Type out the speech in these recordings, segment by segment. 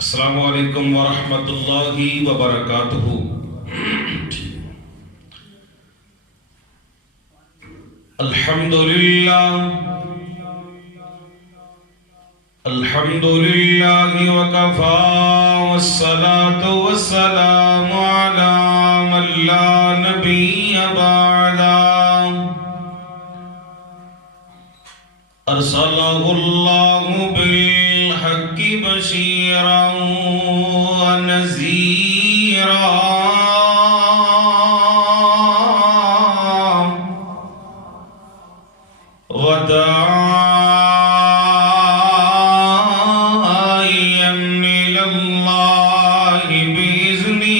السلام علیکم ورحمۃ اللہ وبرکاتہ۔ الحمد للہ وکفی والصلاة والسلام علی من لا نبی بعدہ، ارسلہ اللہ بالحق بشیرا ونذیرا وداعیا الی اللہ بإذنہ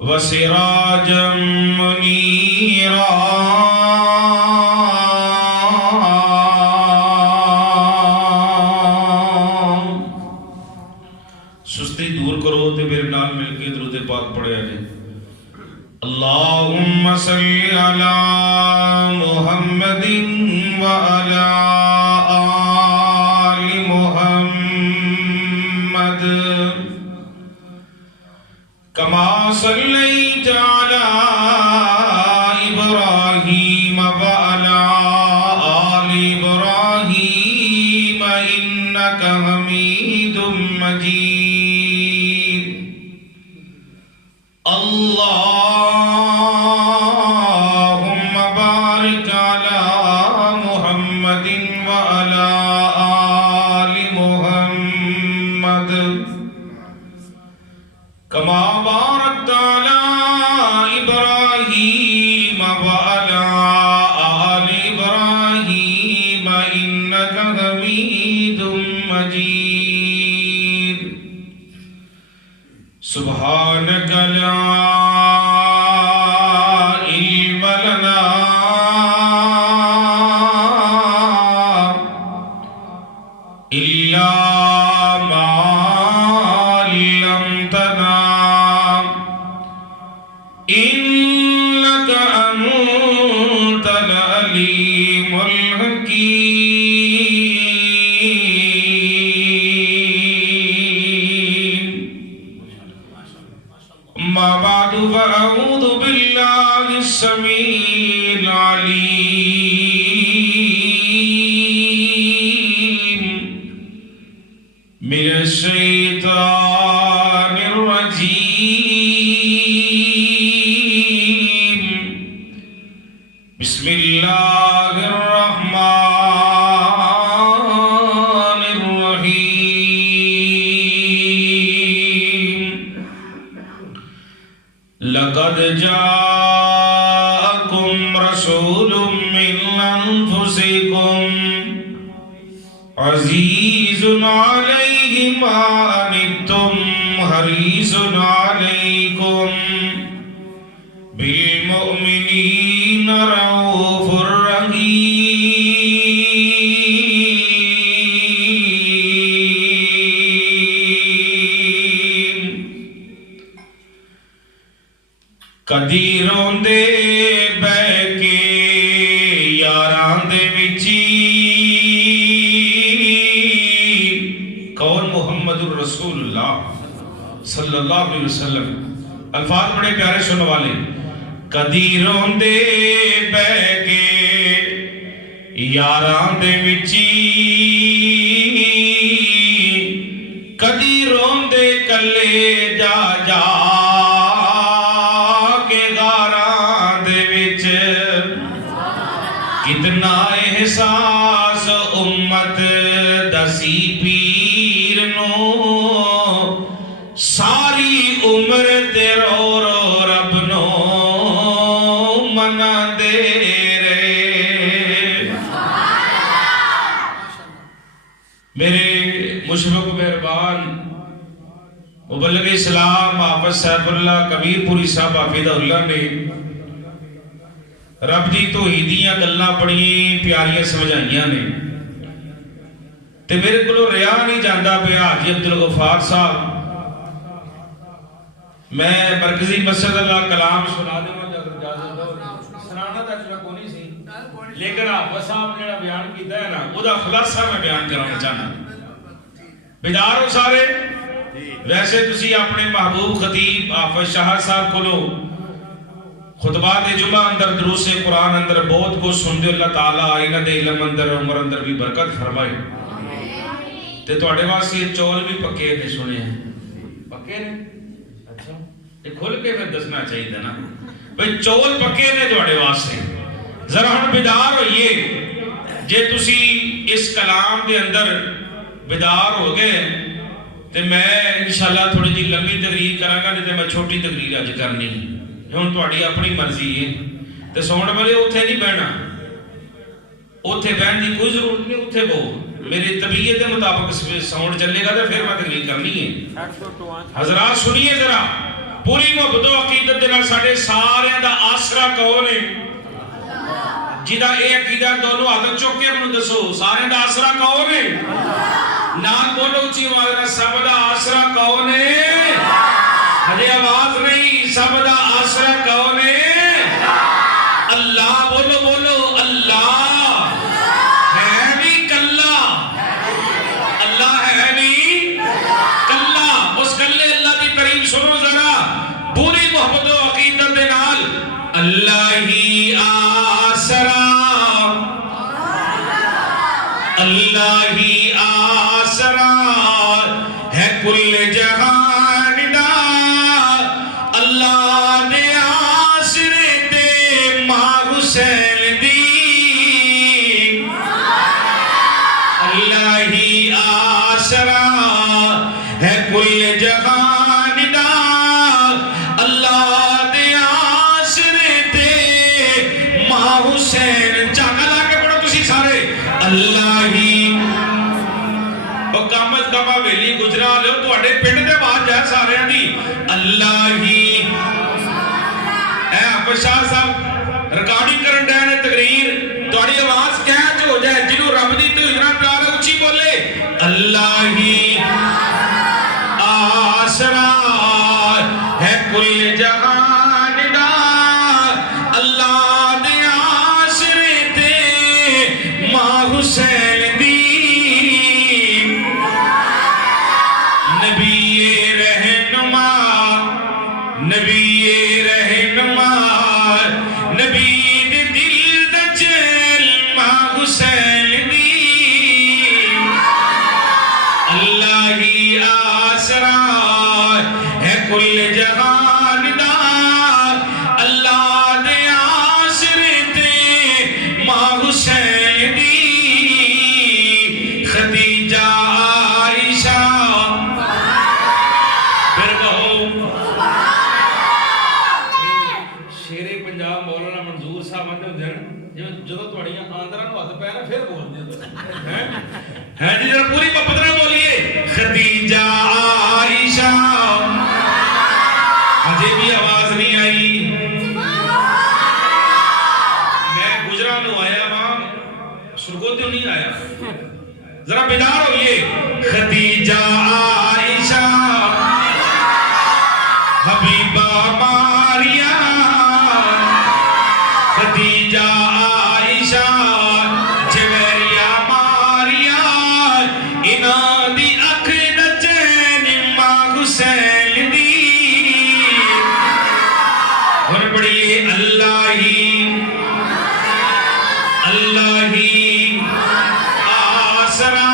وسراجا منیرا۔ سستی دور کرو تے میرے نال مل کے درود پاک پڑھیا جائے۔ اللہم صلی علی محمد وعلی آل محمد کما صلیت علی ابراہیم وعلی آل ابراہیم انک حمید مجید۔ اللہم بارک علی محمد وعلی آل محمد کما بارکت علی ابراہیم وعلی آل ابراہیم انک حمید مجید۔ سبحانک لا علم لنا الا ما علمتنا انک انت العلیم الحکیم۔ ما بعد فأعوذ بالله السميع العليم من الشيطان الرجيم۔ بسم الله الرحمن الرحيم۔ لقد جاءكم رسول من أنفسكم عزيز عليه ما عنتم حريص عليكم بالمؤمنين رؤوف رحيم۔ کدی روندے بہ کے یاراں دے وچی، کون؟ محمد الرسول اللہ صلی اللہ علیہ وسلم۔ الفاظ بڑے پیارے سننے والے۔ کدی روندے بہ کے یاراں دے وچی، کدی روندے کلے جا جا کتنا احساس امت دسی پیر نو، ساری عمر تے رو رو رب نو منا دے رہے۔ میرے مشفق مہربان مبلغ اسلام حافظ صاحب اللہ کبیر پوری صاحب حافظہ اللہ نے رب دی توحیدیاں گلاں بڑی پیاریاں سمجھائیاں نے، تے میرے کو رہا نہیں جاندہ پہ حاجی عبدالغفار صاحب میں مرکزی مسجد اللہ کلام سنا دوں گا اگر اجازت دو سنانا تو چلا کو نہیں سی لیکن حافظ صاحب نے بیان کیتا ہے نا وہ خلاصہ میں بیان کرانا چاہنا بیدار ہو سارے ویسے تسی اپنے محبوب خطیب حافظ شاہ صاحب کو خطبات جمعہ اندر دروس قرآن اندر بہت کو سن دے اللہ تعالیٰ آئینہ دے علم اندر عمر اندر بھی برکت فرمائے تے تو اڑے واسے چول بھی پکے نے سنے ہیں پکے نے اچھا یہ کھل کے پھر دسنا چاہیے تھا نا بھئی چول پکے نے تو اڑے واسے ذرا ہم بیدار ہوئیے جے تسی اس کلام دے اندر بیدار ہو گئے تے میں انشاءاللہ تھوڑی جی لمبی تقریر کراں گا نہیں تے میں چھوٹی تقریر اج کرنی ہن تہاڈی اپنی مرضی ہے تے سون والے اوتھے نہیں بہنا اوتھے بہن دی کوئی ضرورت نہیں اوتھے بہو میری طبیعت کے مطابق ساؤنڈ چلے گا تو پھر میں تقریر کرنی ہے حضرات سنیے ذرا پوری محبت و عقیدت دے نال ساڈے سارے دا آسرا کون ہے جدا اے عقیدہ دونوں ہاتھ چوک کے منو دسو سارے دا آسرا کون ہے نام بولو اچھی آواز سب دا آسرا کون ہے ہجے آواز نہیں سب دا آسرا کون ہے اللہ بولو بولو اللہ ہے نہیں کلا اللہ ہے نہیں کلا اس کلے اللہ کی تعریف سنو ذرا پوری محبت و عقیدت دے نال اللہ ہی آسرا اللہ ہی آسرا ہے کل جہان دا اللہ دے آسرے تے ماں حسین دی اللہ ہی آسرا ہے کل جہان دا اللہ دے آسرے تے ماں حسین چاہنا لا کے پڑھو تسی سارے اللہ ہی کامت کاما ویلی گجرا لو تو اڑے پنڈ دے بات جائے سارے دی اللہ ہی اے حافظ شاہ صاحب ریکارڈنگ کرن ڈے نے تقریر تہاڈی آواز کیچ ہو جائے جنوں رب دی تو اتنا پیار ہے اونچی بولے اللہ ہی آسرا ہے کل جہان دا اللہ دے آسرے تے ماں حسین دی نبی رہنما نبی رہنما نبی دے دل دا چل ماں حسین دی اللہ ہی آسرا ہے کل جہان دا اللہ دے آسرے تے ماں حسین دی خدیجہ عائشہ پھر کہو شیر پنجاب مولانا منظور صاحب آندے جدوں تہاڈیاں آندراں نوں ہاتھ پے نا پھر بول دے ہیں جی ذرا پوری محبت نال بولیے خدیجہ عائشہ مجھے بھی آواز نہیں آئی میں گجرا نو آیا وہاں سرگوتیوں نہیں آیا ذرا بیدار ہوئیے خدیجہ عائشہ حبیبہ ماریا خدیجہ عائشہ جویریہ ماریا انہاں دی اکھ نچین ماں حسین دی اور پڑھئے اللہ ہی آسرا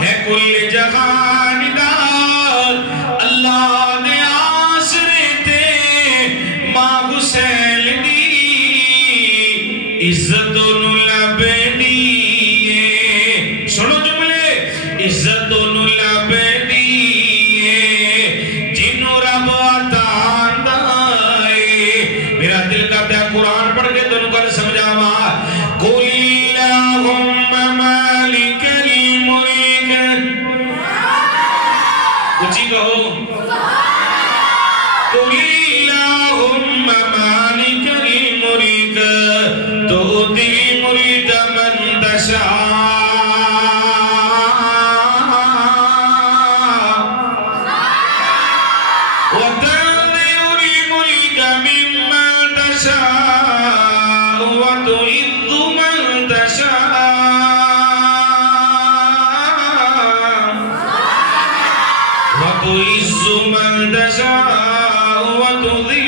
ہے کل جہان دا اللہ دے آسرے تے ماں حسین دی وتنزع الملك ممن تشاء وتعز من تشاء وتعز من تشاء وتذل